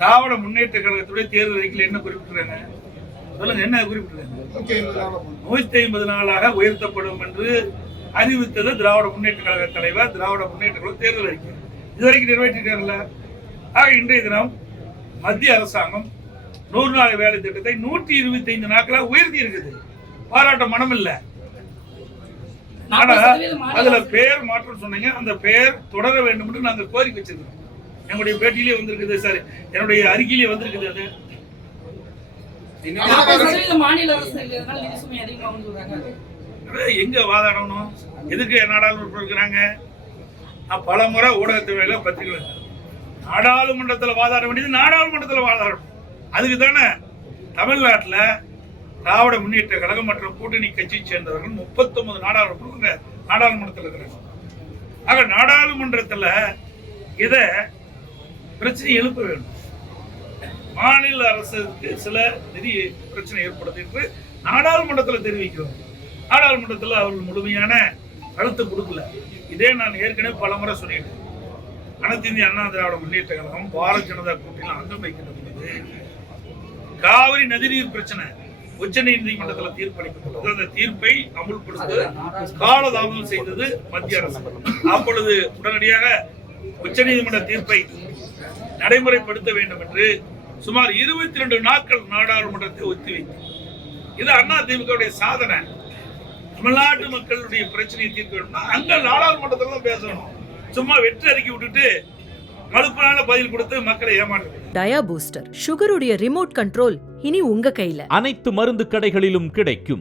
திராவிட முன்னேற்ற கழகத்துடைய தேர்தல் அறிக்கையில் என்ன குறிப்பிட்டிருக்காங்க? சொல்லுங்க, என்ன குறிப்பிட்டிருக்காங்க? 150 நாளாக உயர்த்தப்படும் என்று அறிவித்தது திராவிட முன்னேற்ற கழக தலைவர். திராவிட முன்னேற்ற கழக தேர்தல் அறிக்கை இதுவரைக்கும் நிறைவேற்றிருக்காங்கல்ல. ஆக இன்றைய தினம் மத்திய அரசாங்கம் 100 நாள் வேலை திட்டத்தை 125 நாட்களாக உயர்த்தி இருக்குது. பாராட்ட மனம் இல்ல. ஆனா அதுல பெயர் மாற்றம் சொன்னீங்க, அந்த பெயர் தொடர வேண்டும் என்று நாங்கள் கோரிக்கை வச்சிருக்கிறோம். என்னுடைய பேட்டியிலே வந்திருக்குது சார், என்னுடைய அறிக்கையிலே வந்திருக்குது. அது எங்க வாதாடணும்? எதுக்கு நாடாளுமன்றம் இருக்கிறாங்க? பல முறை ஊடகத்தை பத்திரிகை நாடாளுமன்றத்தில் வாதாட வேண்டியது நாடாளுமன்றத்தில் வாதாடணும். அதுக்கு தானே தமிழ்நாட்டில் திராவிட முன்னேற்ற கழகம் மற்றும் கூட்டணி கட்சியை சேர்ந்தவர்கள் 39 நாடாளுமன்றத்தில் இருக்கிறாங்க. ஆக நாடாளுமன்றத்தில் இதை பிரச்சனை எழுப்ப வேண்டும். மாநில அரசுக்கு சில நிதி பிரச்சனை ஏற்படுது என்று நாடாளுமன்றத்தில் தெரிவிக்கிறோம். நாடாளுமன்றத்தில் அவர்கள் முழுமையான அழுத்தம் கொடுக்கல. இதே நான் ஏற்கனவே பல முறை சொல்லிட்டேன். அனைத்து இந்திய அண்ணா திராவிட முன்னேற்ற கழகம் பாரதிய ஜனதா கூட்டணியில் அங்கம் வைக்கின்ற பொழுது காவிரி நதிநீர் பிரச்சனை உச்ச நீதிமன்றத்தில் தீர்ப்பளிக்கப்பட்டது. அந்த தீர்ப்பை அமுல்படுத்த காலதாமதம் செய்தது மத்திய அரசு. அப்பொழுது உடனடியாக உச்ச நீதிமன்ற தீர்ப்பை நடைமுறைப்படுத்த வேண்டும் என்று சுமார் 22 நாட்கள் நாடாளுமன்றத்தை ஒத்திவைத்தது. இது அதிமுக சாதனை. தமிழ்நாட்டு மக்களுடைய பிரச்சனையை தீர்க்க வேண்டும்னா அங்க நாடாளுமன்றத்தில் தான் பேசணும். சும்மா வெற்றி அறிக்கை விட்டுட்டு மறுப்பனால பதில் கொடுத்து மக்களை ஏமாற்று. டயா பூஸ்டர் சுகருடைய ரிமோட் கண்ட்ரோல் இனி உங்க கையில. அனைத்து மருந்து கடைகளிலும் கிடைக்கும்.